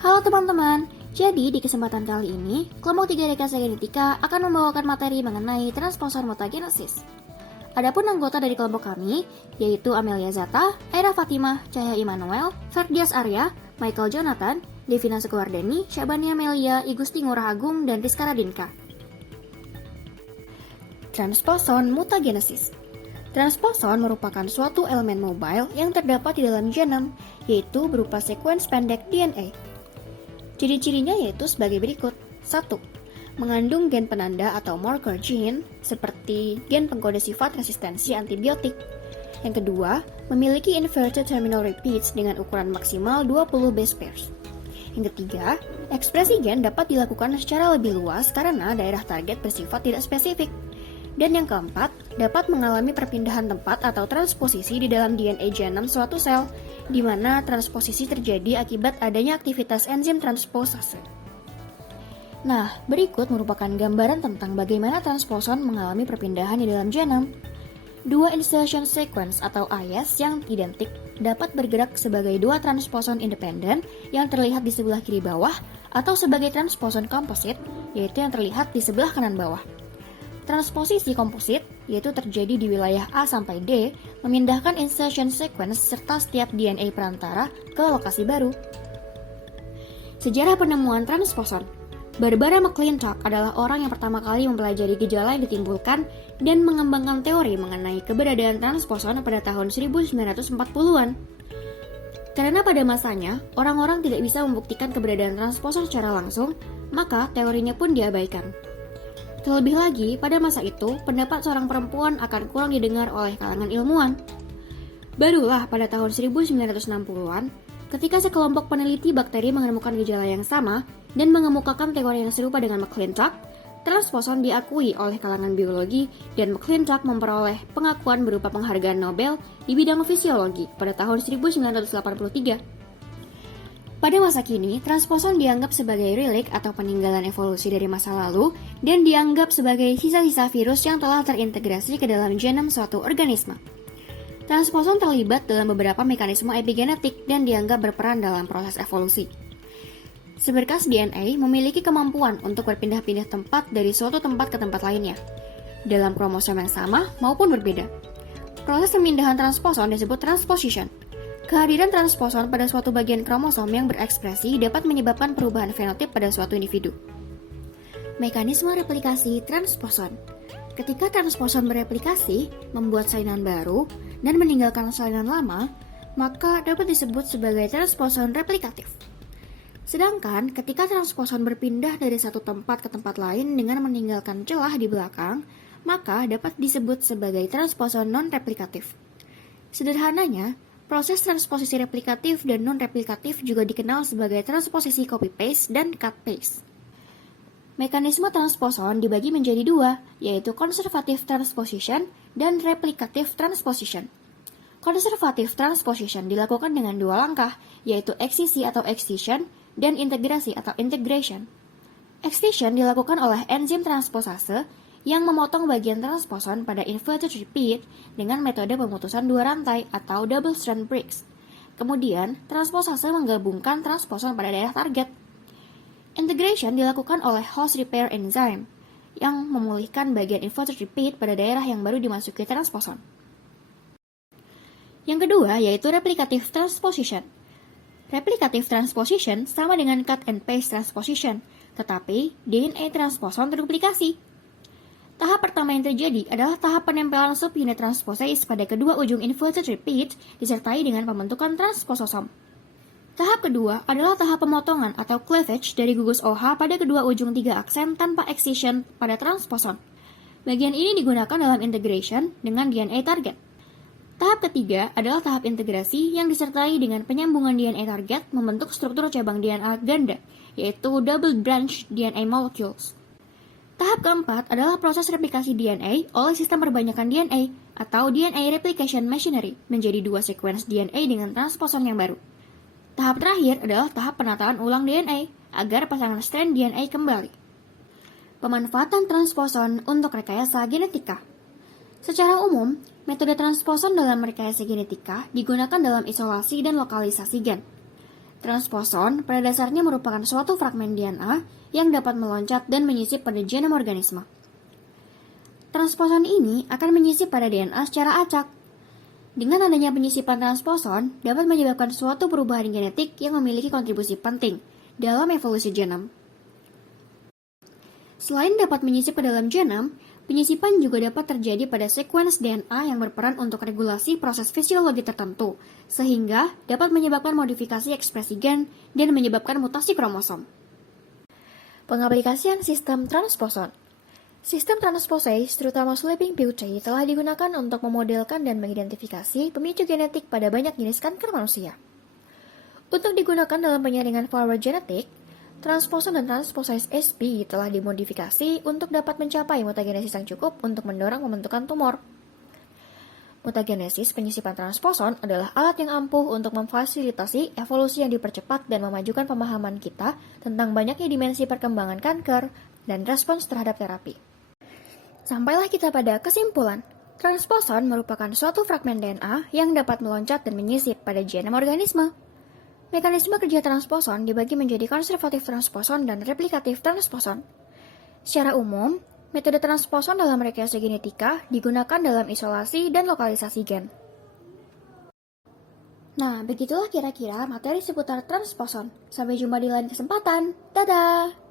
Halo teman-teman, jadi di kesempatan kali ini, kelompok 3 Rekayasa Genetika akan membawakan materi mengenai transposon mutagenesis. Adapun anggota dari kelompok kami, yaitu Amelia Zata, Aira Fatimah, Cahya Immanuel, Ferdias Arya, Michael Jonathan, Devina Sekuardeni, Syabania Melia, Igusti Ngurah Agung, dan Rizka Radinka. Transposon mutagenesis. Transposon merupakan suatu elemen mobile yang terdapat di dalam genom, yaitu berupa sekuens pendek DNA. Ciri-cirinya yaitu sebagai berikut. 1. Mengandung gen penanda atau marker gene, seperti gen pengkode sifat resistensi antibiotik. Yang kedua, memiliki inverted terminal repeats dengan ukuran maksimal 20 base pairs. Yang ketiga, ekspresi gen dapat dilakukan secara lebih luas karena daerah target bersifat tidak spesifik. Dan yang keempat, dapat mengalami perpindahan tempat atau transposisi di dalam DNA genom suatu sel, di mana transposisi terjadi akibat adanya aktivitas enzim transposase. Nah, berikut merupakan gambaran tentang bagaimana transposon mengalami perpindahan di dalam genom. Dua insertion sequence atau IS yang identik dapat bergerak sebagai dua transposon independen yang terlihat di sebelah kiri bawah atau sebagai transposon komposit, yaitu yang terlihat di sebelah kanan bawah. Transposisi komposit, yaitu terjadi di wilayah A sampai D, memindahkan insertion sequence serta setiap DNA perantara ke lokasi baru. Sejarah penemuan transposon. Barbara McClintock adalah orang yang pertama kali mempelajari gejala yang ditimbulkan dan mengembangkan teori mengenai keberadaan transposon pada tahun 1940-an. Karena pada masanya, orang-orang tidak bisa membuktikan keberadaan transposon secara langsung, maka teorinya pun diabaikan. Terlebih lagi, pada masa itu, pendapat seorang perempuan akan kurang didengar oleh kalangan ilmuwan. Barulah pada tahun 1960-an, ketika sekelompok peneliti bakteri menemukan gejala yang sama dan mengemukakan teori yang serupa dengan McClintock, transposon diakui oleh kalangan biologi dan McClintock memperoleh pengakuan berupa penghargaan Nobel di bidang fisiologi pada tahun 1983. Pada masa kini, transposon dianggap sebagai relik atau peninggalan evolusi dari masa lalu dan dianggap sebagai sisa-sisa virus yang telah terintegrasi ke dalam genom suatu organisme. Transposon terlibat dalam beberapa mekanisme epigenetik dan dianggap berperan dalam proses evolusi. Seberkas DNA memiliki kemampuan untuk berpindah-pindah tempat dari suatu tempat ke tempat lainnya, dalam kromosom yang sama maupun berbeda. Proses pemindahan transposon disebut transposition. Kehadiran transposon pada suatu bagian kromosom yang berekspresi dapat menyebabkan perubahan fenotip pada suatu individu. Mekanisme replikasi transposon. Ketika transposon bereplikasi, membuat salinan baru, dan meninggalkan salinan lama, maka dapat disebut sebagai transposon replikatif. Sedangkan ketika transposon berpindah dari satu tempat ke tempat lain dengan meninggalkan celah di belakang, maka dapat disebut sebagai transposon non-replikatif. Sederhananya, proses transposisi replikatif dan non-replikatif juga dikenal sebagai transposisi copy-paste dan cut-paste. Mekanisme transposon dibagi menjadi dua, yaitu conservative transposition dan replicative transposition. Conservative transposition dilakukan dengan dua langkah, yaitu eksisi atau excision dan integrasi atau integration. Excision dilakukan oleh enzim transposase yang memotong bagian transposon pada inverted repeat dengan metode pemutusan dua rantai atau double strand breaks. Kemudian, transposase menggabungkan transposon pada daerah target. Integration dilakukan oleh host repair enzyme yang memulihkan bagian inverted repeat pada daerah yang baru dimasuki transposon. Yang kedua yaitu replicative transposition. Replicative transposition sama dengan cut and paste transposition, tetapi DNA transposon terduplikasi. Tahap pertama yang terjadi adalah tahap penempelan subunit transposase pada kedua ujung inverted repeat disertai dengan pembentukan transpososom. Tahap kedua adalah tahap pemotongan atau cleavage dari gugus OH pada kedua ujung 3 aksen tanpa excision pada transposon. Bagian ini digunakan dalam integration dengan DNA target. Tahap ketiga adalah tahap integrasi yang disertai dengan penyambungan DNA target membentuk struktur cabang DNA ganda, yaitu double branch DNA molecules. Tahap keempat adalah proses replikasi DNA oleh sistem perbanyakan DNA atau DNA replication machinery menjadi dua sekuens DNA dengan transposon yang baru. Tahap terakhir adalah tahap penataan ulang DNA agar pasangan strand DNA kembali. Pemanfaatan transposon untuk rekayasa genetika. Secara umum, metode transposon dalam rekayasa genetika digunakan dalam isolasi dan lokalisasi gen. Transposon pada dasarnya merupakan suatu fragmen DNA yang dapat meloncat dan menyisip pada genom organisme. Transposon ini akan menyisip pada DNA secara acak. Dengan adanya penyisipan transposon dapat menyebabkan suatu perubahan genetik yang memiliki kontribusi penting dalam evolusi genom. Selain dapat menyisip ke dalam genom, penyisipan juga dapat terjadi pada sekuens DNA yang berperan untuk regulasi proses fisiologi tertentu, sehingga dapat menyebabkan modifikasi ekspresi gen dan menyebabkan mutasi kromosom. Pengaplikasian sistem transposon. Sistem transposase, terutama Sleeping Beauty, telah digunakan untuk memodelkan dan mengidentifikasi pemicu genetik pada banyak jenis kanker manusia. Untuk digunakan dalam penyaringan forward genetik, transposon dan transposase SP telah dimodifikasi untuk dapat mencapai mutagenesis yang cukup untuk mendorong pembentukan tumor. Mutagenesis penyisipan transposon adalah alat yang ampuh untuk memfasilitasi evolusi yang dipercepat dan memajukan pemahaman kita tentang banyaknya dimensi perkembangan kanker dan respons terhadap terapi. Sampailah kita pada kesimpulan, transposon merupakan suatu fragmen DNA yang dapat meloncat dan menyisip pada genom organisme. Mekanisme kerja transposon dibagi menjadi konservatif transposon dan replikatif transposon. Secara umum, metode transposon dalam rekayasa genetika digunakan dalam isolasi dan lokalisasi gen. Nah, begitulah kira-kira materi seputar transposon. Sampai jumpa di lain kesempatan. Dadah!